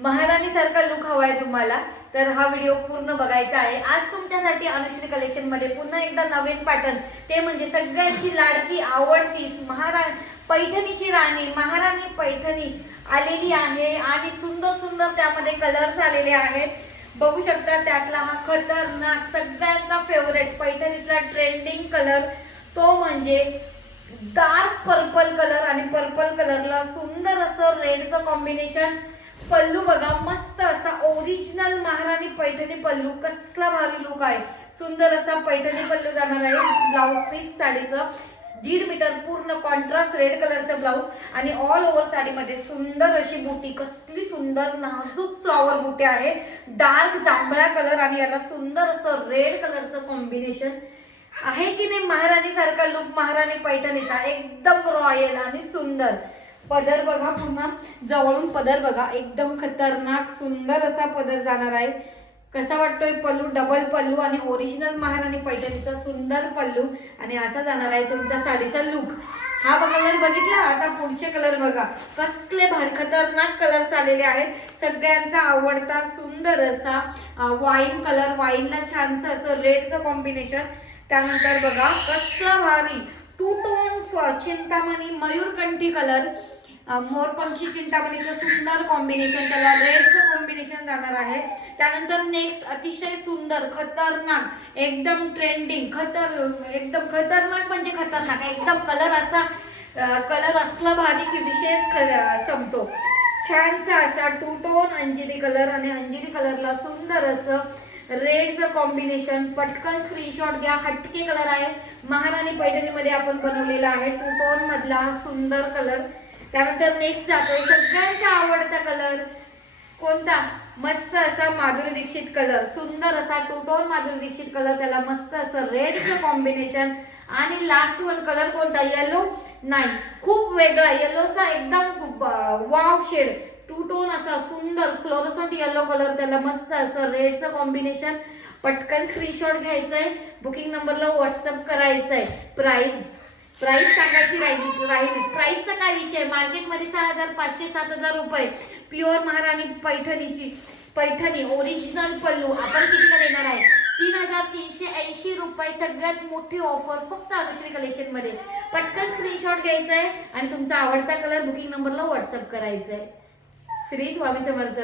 महाराणी सारखा लुक हवाय तुम्हाला तर हा व्हिडिओ पूर्ण बघायचा आहे। आज तुमच्यासाठी अनुश्री कलेक्शन मध्ये पुन्हा एकदा नवीन पॅटर्न, ते म्हणजे सगळ्यांची लाडकी आवडती पैठणीची राणी महाराणी पैठणी आलेली आहे आणि सुंदर सुंदर त्यामध्ये कलर्स आलेले आहेत। बघू शकता त्यातला हा खतरनाक सगळ्यांचा फेवरेट पैठणीतला ट्रेंडिंग कलर, तो म्हणजे डार्क पर्पल कलर आणि पर्पल कलरला सुंदर असं रेडचं कॉम्बिनेशन। पल्लू बघा, मस्त असा ओरिजिनल महाराणी पैठणी पल्लू, कसला भारी लुक आहे। सुंदर असा पैठणी पल्लू जाणार आहे। ब्लाउज पीस साडीचं 1.5 मीटर पूर्ण कॉन्ट्रास्ट रेड कलरचं ब्लाउज आणि ऑल ओव्हर साडीमध्ये सुंदर अशी बुटी, कसली सुंदर नाजूक फ्लॉवर बुटी आहे। डार्क जांभळा कलर आणि याला सुंदर असं रेड कलरचं कॉम्बिनेशन आहे की नाही। महाराणी सारखा लुक महाराणी पैठणीचा, एकदम रॉयल आणि सुंदर। पदर बघा, पुन्हा जवळून पदर बघा, एकदम खतरनाक सुंदर असा पदर जाणार आहे। कसा वाटतोय पल्लू, डबल पल्लू आणि ओरिजिनल महाराणी पैठणीचा सुंदर पल्लू आणि असा जाणार आहे तुमच्या साडीचा लुक। हा कलर बघितला, आता पुढचे कलर बघा, कसले भारी खतरनाक कलर्स आलेले आहेत। सगळ्यांचा आवडता सुंदर असा वाईन कलर, वाईनला छानसं असं रेडचं कॉम्बिनेशन। त्यानंतर बघा कसला भारी टू टोन चिंतामणी मयूरकंठी कलर, मोरपंखी चिंतामणीचं सुंदर कॉम्बिनेशन, त्याला रेडचं कॉम्बिनेशन जाणार आहे। त्यानंतर नेक्स्ट अतिशय सुंदर खतरनाक एकदम ट्रेंडिंग एकदम खतरनाक म्हणजे खतरनाक एकदम कलर असला भारी की विशेष संपतो। छानसा असा टू टोन अंजिरी कलर आणि अंजिरी कलरला सुंदर असं रेडचं कॉम्बिनेशन। पटकन स्क्रीनशॉट घ्या, हटके कलर आहे, महाराणी पैठणीमध्ये आपण बनवलेला आहे। टू टोन मधला सुंदर कलर। त्यानंतर नेक्स्ट जातोय सगळ्यांचा आवडता कलर कोणता, मस्त असा माधुरी दीक्षित कलर, सुंदर असा two tone Madhuri Dixit colour, त्याला मस्त असं रेडचं कॉम्बिनेशन। आणि लास्ट वन कलर कोणता, येलो नाही, खूप वेगळा येलोचा एकदम वाव शेड, टू टोन असा सुंदर फ्लोरोसंट येलो कलर, त्याला मस्त असं रेडचं कॉम्बिनेशन। पटकन स्क्रीनशॉट घ्यायचंय, बुकिंग नंबरला व्हॉट्सअप करायचंय। प्राइस सांगायची राहिली। प्राइसचा काय विषय, मार्केटमध्ये 6,500-7,000 रुपये प्युअर महाराणी पैठणी ओरिजिनल पल्लू आपण कितीला देणार आहे, 3,380 रुपये। सगळ्यात मोठी ऑफर फक्त अनुश्री कलेक्शन मध्ये। पटकन स्क्रीनशॉट घ्यायचा आहे आणि तुमचा आवडता कलर बुकिंग नंबरला व्हॉट्सअप करायचा आहे। श्री स्वामी समर्थ।